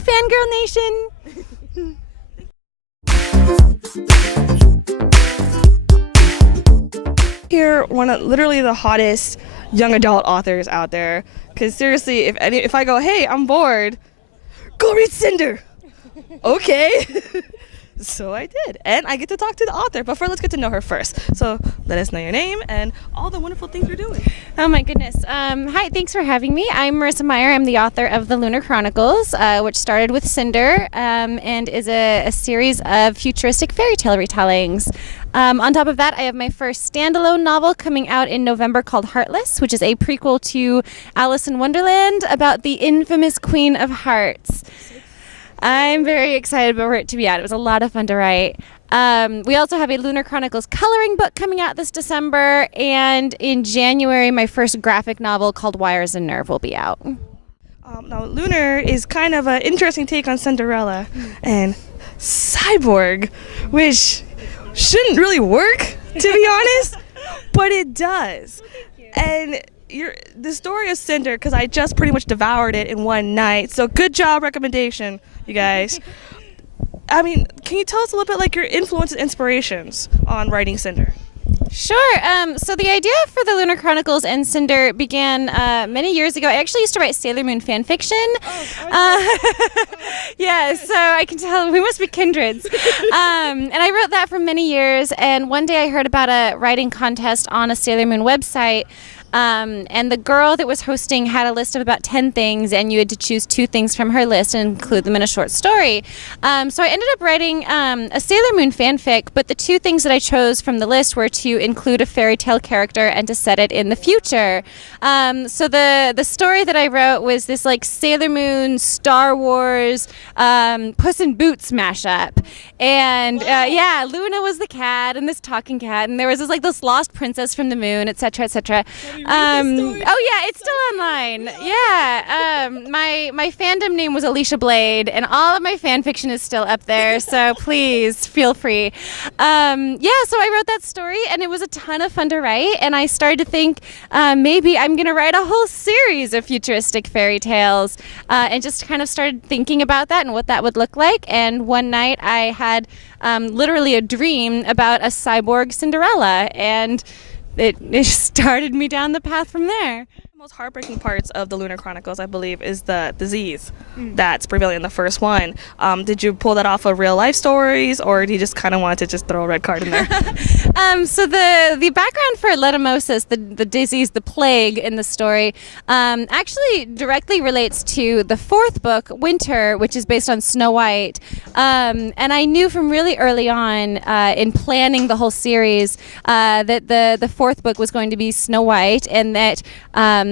Fangirl Nation. Here, one of literally the hottest young adult authors out there. Because seriously, if I go, hey, I'm bored, go read Cinder. Okay. So I did, and I get to talk to the author. But first, let's get to know her first. So let us know your name and all the wonderful things you're doing. Oh my goodness. Hi, thanks for having me. I'm Marissa Meyer. I'm the author of the LUNAR CHRONICALS, which started with Cinder and is a series of futuristic fairy tale retellings. On top of that, I have my first standalone novel coming out in November called HEARTLESS, which is a prequel to Alice in Wonderland about the infamous Queen of Hearts. I'm very excited for it to be out. It was a lot of fun to write. We also have a LUNAR CHRONICALS coloring book coming out this December, and in January, my first graphic novel called Wires and Nerve will be out. Now, LUNAR is kind of an interesting take on Cinderella and cyborg, which shouldn't really work, to be honest, but it does. And the story of Cinder, because I just pretty much devoured it in one night, so good job recommendation, you guys. I mean, can you tell us a little bit like your influence and inspirations on writing Cinder? Sure. So the idea for the LUNAR CHRONICALS and Cinder began many years ago. I actually used to write Sailor Moon fan fiction. Yeah, so I can tell we must be kindreds. And I wrote that for many years. And one day I heard about a writing contest on a Sailor Moon website. And the girl that was hosting had a list of about 10 things, and you had to choose 2 things from her list and include them in a short story. So I ended up writing a Sailor Moon fanfic, but the 2 things that I chose from the list were to include a fairy tale character and to set it in the future. So the story that I wrote was this like Sailor Moon, Star Wars, Puss in Boots mashup. And yeah, Luna was the cat and this talking cat, and there was this lost princess from the moon, etc., etc. Oh yeah, it's still online. Yeah, my fandom name was Alicia Blade, and all of my fan fiction is still up there. So please feel free. Yeah, so I wrote that story, and it was a ton of fun to write. And I started to think maybe I'm gonna write a whole series of futuristic fairy tales, and just kind of started thinking about that and what that would look like. And one night I had literally a dream about a cyborg Cinderella, and it started me down the path from there. The most heartbreaking parts of the LUNAR CHRONICALS, I believe, is the disease that's prevalent in the first one. Did you pull that off of real life stories, or do you just kind of want to just throw a red card in there? So the background for leishmaniasis, the disease, the plague in the story, actually directly relates to the 4th book, Winter, which is based on Snow White. And I knew from really early on in planning the whole series that the 4th book was going to be Snow White, and that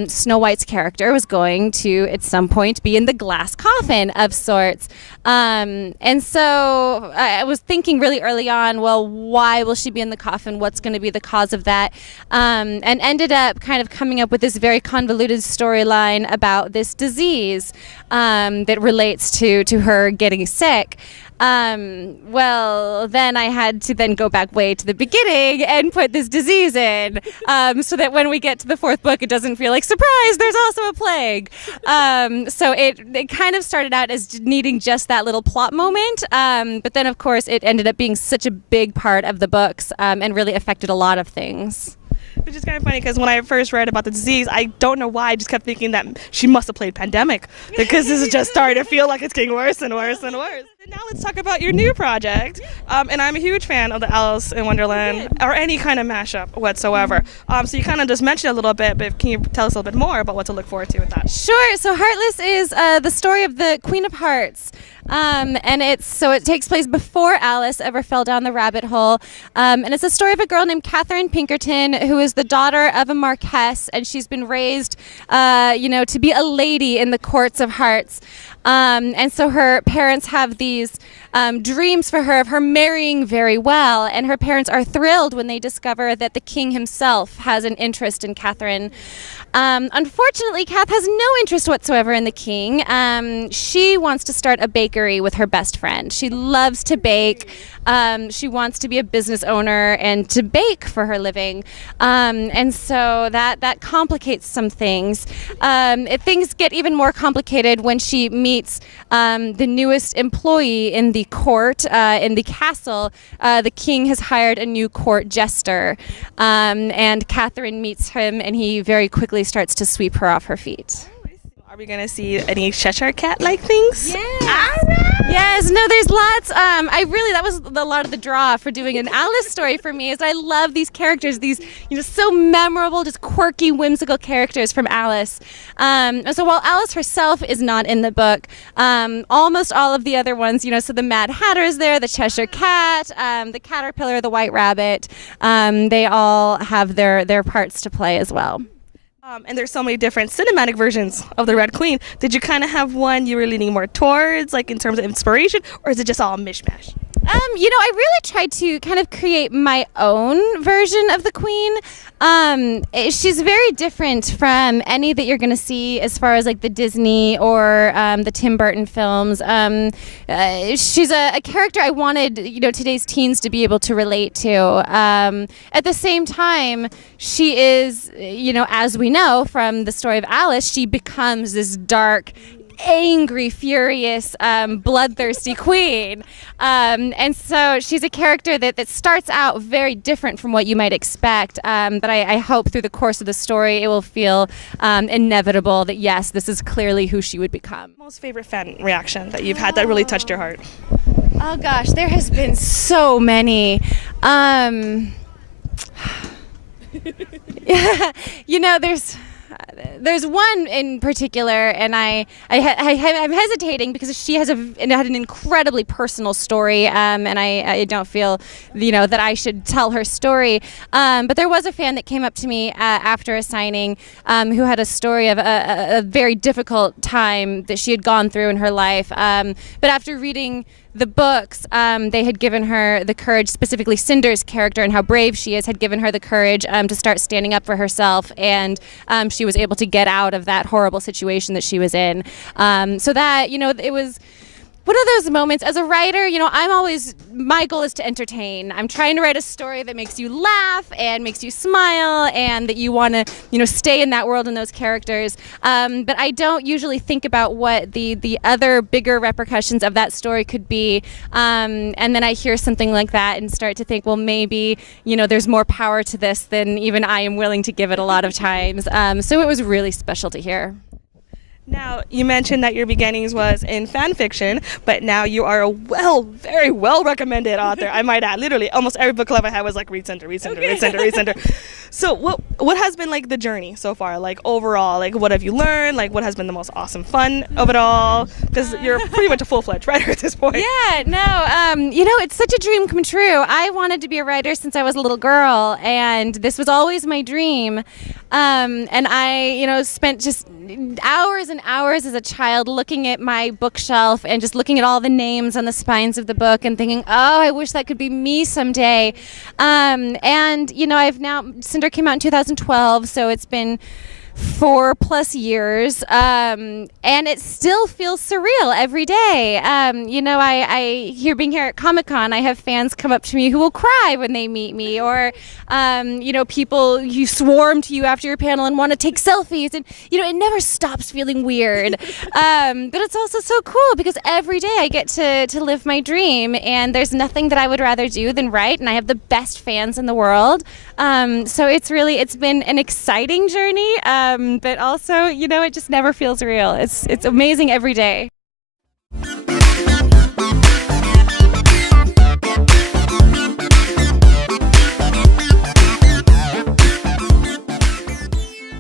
Snow White's character was going to, at some point, be in the glass coffin of sorts. And so I was thinking really early on, well, why will she be in the coffin? What's going to be the cause of that? And ended up kind of coming up with this very convoluted storyline about this disease that relates to her getting sick. Well, then I had to then go back way to the beginning and put this disease in, so that when we get to the 4th book, it doesn't feel like, surprise, there's also a plague. So it kind of started out as needing just that little plot moment, but then, of course, it ended up being such a big part of the books, and really affected a lot of things. Which is kind of funny, because when I first read about the disease, I don't know why, I just kept thinking that she must have played Pandemic, because this is just starting to feel like it's getting worse and worse and worse. And now let's talk about your new project. And I'm a huge fan of the Alice in Wonderland, or any kind of mashup whatsoever. So you kind of just mentioned a little bit, but can you tell us a little bit more about what to look forward to with that? Sure. So Heartless is the story of the Queen of Hearts. And it takes place before Alice ever fell down the rabbit hole. And it's a story of a girl named Catherine Pinkerton, who is the daughter of a marquess, and she's been raised, to be a lady in the courts of hearts. And so her parents have these dreams for her of her marrying very well, and her parents are thrilled when they discover that the king himself has an interest in Catherine. Unfortunately, Kath has no interest whatsoever in the king. She wants to start a bakery with her best friend. She loves to bake. She wants to be a business owner and to bake for her living. And so that complicates some things. Things get even more complicated when she meets the newest employee in the court, in the castle. The king has hired a new court jester, and Catherine meets him, and he very quickly starts to sweep her off her feet. Are we gonna see any Cheshire Cat-like things? Yes, no, there's lots. That was a lot of the draw for doing an Alice story for me, is I love these characters, these, so memorable, just quirky, whimsical characters from Alice. And so while Alice herself is not in the book, almost all of the other ones, so the Mad Hatter is there, the Cheshire Cat, the Caterpillar, the White Rabbit, they all have their parts to play as well. And there's so many different cinematic versions of the Red Queen. Did you kind of have one you were leaning more towards, like in terms of inspiration, or is it just all mishmash? I really tried to kind of create my own version of the Queen. She's very different from any that you're going to see as far as like the Disney or the Tim Burton films. She's a character I wanted, today's teens to be able to relate to. At the same time, she is, as we know from the story of Alice, she becomes this dark, angry, furious, bloodthirsty queen. And so she's a character that starts out very different from what you might expect. But I hope through the course of the story it will feel inevitable that, yes, this is clearly who she would become. Most favorite fan reaction that you've had that really touched your heart? Oh, gosh, there has been so many. There's one in particular, and I'm hesitating because she had an incredibly personal story, and I don't feel, that I should tell her story. But there was a fan that came up to me after a signing who had a story of a very difficult time that she had gone through in her life. But after reading the books, they had given her the courage, specifically Cinder's character and how brave she is, had given her the courage to start standing up for herself, and she was able to get out of that horrible situation that she was in. So that, it was one of those moments. As a writer, my goal is to entertain. I'm trying to write a story that makes you laugh and makes you smile and that you want to, stay in that world and those characters. But I don't usually think about what the other bigger repercussions of that story could be. And then I hear something like that and start to think, well, maybe, there's more power to this than even I am willing to give it a lot of times. So it was really special to hear. Now, you mentioned that your beginnings was in fan fiction, but now you are a very well recommended author. I might add, literally, almost every book club I had was like, read Cinder, read Cinder, read Cinder, read Cinder. So what has been like the journey so far? Like overall, like what have you learned? Like what has been the most awesome fun of it all? Because you're pretty much a full-fledged writer at this point. Yeah, no, it's such a dream come true. I wanted to be a writer since I was a little girl, and this was always my dream. And I, spent just hours and hours as a child looking at my bookshelf and just looking at all the names on the spines of the book and thinking, oh, I wish that could be me someday. And, Cinder came out in 2012, so it's been 4+ years, and it still feels surreal every day. Being here at Comic-Con, I have fans come up to me who will cry when they meet me, or people you swarm to you after your panel and want to take selfies, and it never stops feeling weird. But it's also so cool because every day I get to live my dream, and there's nothing that I would rather do than write, and I have the best fans in the world. So it's been an exciting journey. But also, it just never feels real. It's amazing every day.